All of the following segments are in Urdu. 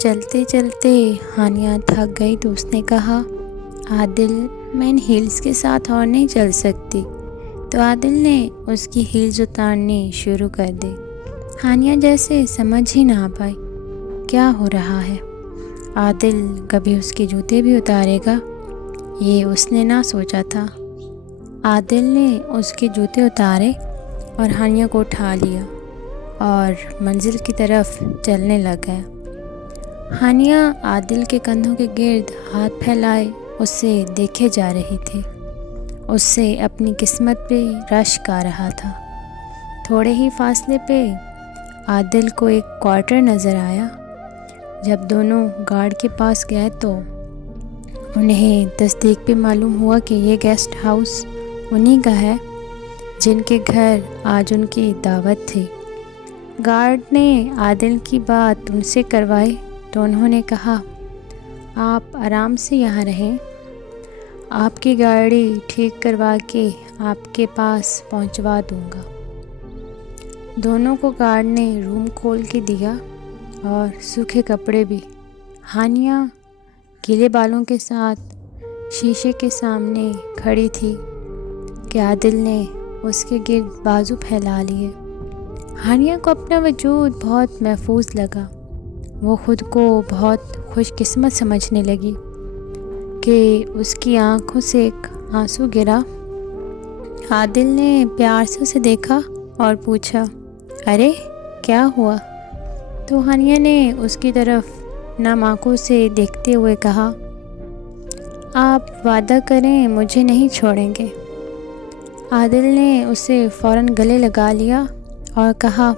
چلتے چلتے ہانیہ تھک گئی تو اس نے کہا، عادل میں ان ہیلز کے ساتھ اور نہیں چل سکتی۔ تو عادل نے اس کی ہیلز اتارنی شروع کر دی۔ ہانیہ جیسے سمجھ ہی نہ پائی کیا ہو رہا ہے۔ عادل کبھی اس کے جوتے بھی اتارے گا، یہ اس نے نہ سوچا تھا۔ عادل نے اس کے جوتے اتارے اور ہانیہ کو اٹھا لیا اور منزل کی طرف چلنے لگ گیا۔ ہانیہ عادل کے کندھوں کے گرد ہاتھ پھیلائے اسے دیکھے جا رہی تھی۔ اس سے اپنی قسمت پہ رشک آ رہا تھا۔ تھوڑے ہی فاصلے پہ عادل کو ایک کوارٹر نظر آیا۔ جب دونوں گارڈ کے پاس گئے تو انہیں تصدیق پہ معلوم ہوا کہ یہ گیسٹ ہاؤس انہی کا ہے جن کے گھر آج ان کی دعوت تھی۔ گارڈ نے عادل کی بات ان سے کروائی تو انہوں نے کہا، آپ آرام سے یہاں رہیں، آپ کی گاڑی ٹھیک کروا کے آپ کے پاس پہنچوا دوں گا۔ دونوں کو گارڈ نے روم کھول کے دیا اور سوکھے کپڑے بھی۔ ہانیہ گیلے بالوں کے ساتھ شیشے کے سامنے کھڑی تھی کہ عادل نے اس کے گرد بازو پھیلا لیے۔ ہانیہ کو اپنا وجود بہت محفوظ لگا۔ وہ خود کو بہت خوش قسمت سمجھنے لگی کہ اس کی آنکھوں سے ایک آنسو گرا۔ عادل نے پیار سے اسے دیکھا اور پوچھا، ارے کیا ہوا؟ تو ہانیہ نے اس کی طرف نم آنکھوں سے دیکھتے ہوئے کہا، آپ وعدہ کریں مجھے نہیں چھوڑیں گے۔ عادل نے اسے فوراً گلے لگا لیا اور کہا،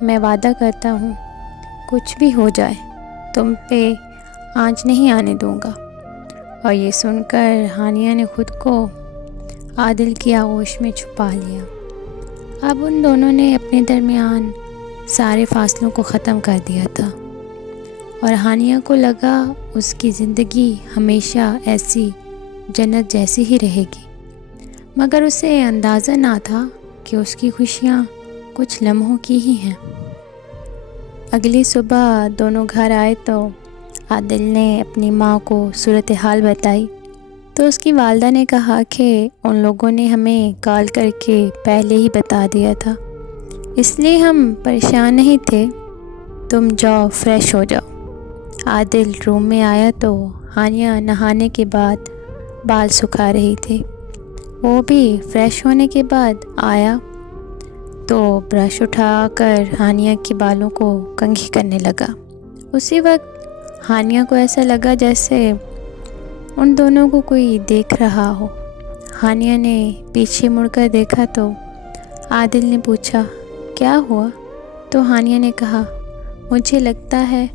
میں وعدہ کرتا ہوں کچھ بھی ہو جائے تم پہ آنچ نہیں آنے دوں گا۔ اور یہ سن کر ہانیہ نے خود کو عادل کی آغوش میں چھپا لیا۔ اب ان دونوں نے اپنے درمیان سارے فاصلوں کو ختم کر دیا تھا اور ہانیہ کو لگا اس کی زندگی ہمیشہ ایسی جنت جیسی ہی رہے گی، مگر اسے اندازہ نہ تھا کہ اس کی خوشیاں کچھ لمحوں کی ہی ہیں۔ اگلی صبح دونوں گھر آئے تو عادل نے اپنی ماں کو صورتحال بتائی تو اس کی والدہ نے کہا کہ ان لوگوں نے ہمیں کال کر کے پہلے ہی بتا دیا تھا، اس لیے ہم پریشان نہیں تھے، تم جاؤ فریش ہو جاؤ۔ عادل روم میں آیا تو ہانیہ نہانے کے بعد بال سکھا رہی تھی۔ وہ بھی فریش ہونے کے بعد آیا تو برش اٹھا کر ہانیہ کے بالوں کو کنگھی کرنے لگا۔ اسی وقت ہانیہ کو ایسا لگا جیسے ان دونوں کو کوئی دیکھ رہا ہو۔ ہانیہ نے پیچھے مڑ کر دیکھا تو عادل نے پوچھا، کیا ہوا؟ تو ہانیہ نے کہا، مجھے لگتا ہے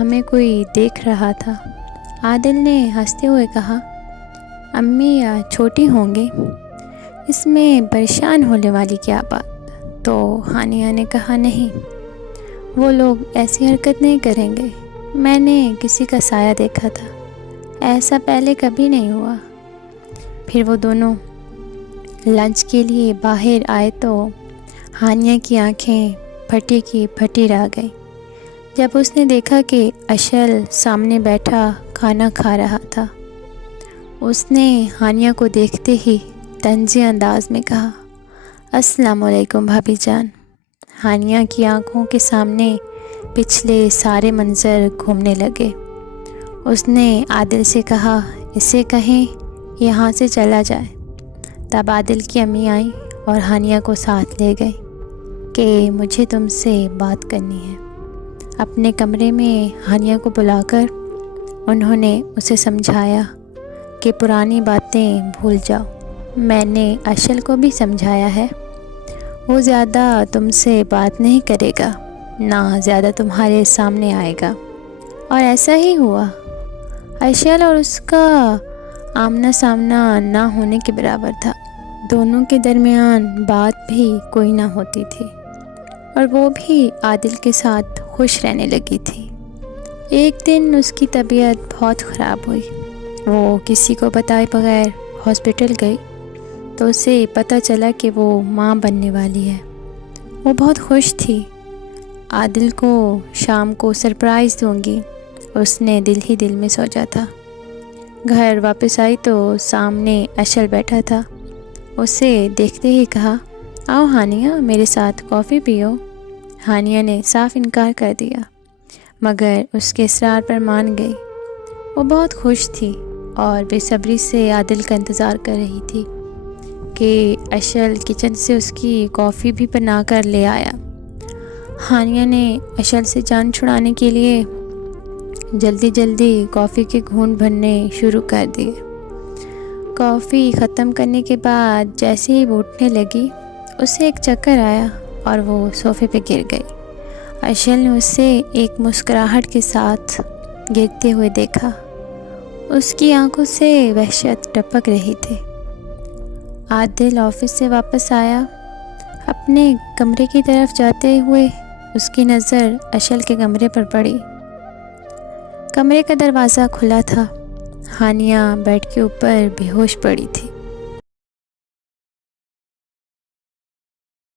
ہمیں کوئی دیکھ رہا تھا۔ عادل نے ہنستے ہوئے کہا، امی یا چھوٹی ہوں گے، اس میں پریشان ہونے والی کیا بات؟ تو ہانیہ نے کہا، نہیں، وہ لوگ ایسی حرکت نہیں کریں گے، میں نے کسی کا سایہ دیکھا تھا، ایسا پہلے کبھی نہیں ہوا۔ پھر وہ دونوں لنچ کے لیے باہر آئے تو ہانیہ کی آنکھیں پھٹی کی پھٹی رہ گئی جب اس نے دیکھا کہ اشل سامنے بیٹھا کھانا کھا رہا تھا۔ اس نے ہانیہ کو دیکھتے ہی طنزی انداز میں کہا، السلام علیکم بھابھی جان۔ ہانیہ کی آنکھوں کے سامنے پچھلے سارے منظر گھومنے لگے۔ اس نے عادل سے کہا، اسے کہیں یہاں سے چلا جائے۔ تب عادل کی امی آئیں اور ہانیہ کو ساتھ لے گئی کہ مجھے تم سے بات کرنی ہے۔ اپنے کمرے میں ہانیہ کو بلا کر انہوں نے اسے سمجھایا کہ پرانی باتیں بھول جاؤ۔ میں نے اشل کو بھی سمجھایا ہے، وہ زیادہ تم سے بات نہیں کرے گا، نہ زیادہ تمہارے سامنے آئے گا۔ اور ایسا ہی ہوا۔ اشل اور اس کا آمنا سامنا نہ ہونے کے برابر تھا۔ دونوں کے درمیان بات بھی کوئی نہ ہوتی تھی اور وہ بھی عادل کے ساتھ خوش رہنے لگی تھی۔ ایک دن اس کی طبیعت بہت خراب ہوئی۔ وہ کسی کو بتائے بغیر ہاسپٹل گئی تو اسے پتہ چلا کہ وہ ماں بننے والی ہے۔ وہ بہت خوش تھی۔ عادل کو شام کو سرپرائز دوں گی، اس نے دل ہی دل میں سوچا تھا۔ گھر واپس آئی تو سامنے اشل بیٹھا تھا۔ اسے دیکھتے ہی کہا، آؤ ہانیہ، میرے ساتھ کافی پیو۔ ہانیہ نے صاف انکار کر دیا، مگر اس کے اصرار پر مان گئی۔ وہ بہت خوش تھی اور بے صبری سے عادل کا انتظار کر رہی تھی کہ اشل کچن سے اس کی کافی بھی بنا کر لے آیا۔ ہانیہ نے اشل سے جان چھڑانے کے لیے جلدی جلدی کافی کے گھونٹ بھرنے شروع کر دیے۔ کافی ختم کرنے کے بعد جیسے ہی وہ اٹھنے لگی، اسے ایک چکر آیا اور وہ صوفے پہ گر گئی۔ اشل نے اسے ایک مسکراہٹ کے ساتھ گرتے ہوئے دیکھا۔ اس کی آنکھوں سے وحشت ٹپک رہی تھی۔ عادل آفس سے واپس آیا۔ اپنے کمرے کی طرف جاتے ہوئے اس کی نظر اشل کے کمرے پر پڑی۔ کمرے کا دروازہ کھلا تھا۔ ہانیہ بیڈ کے اوپر بے ہوش پڑی تھی۔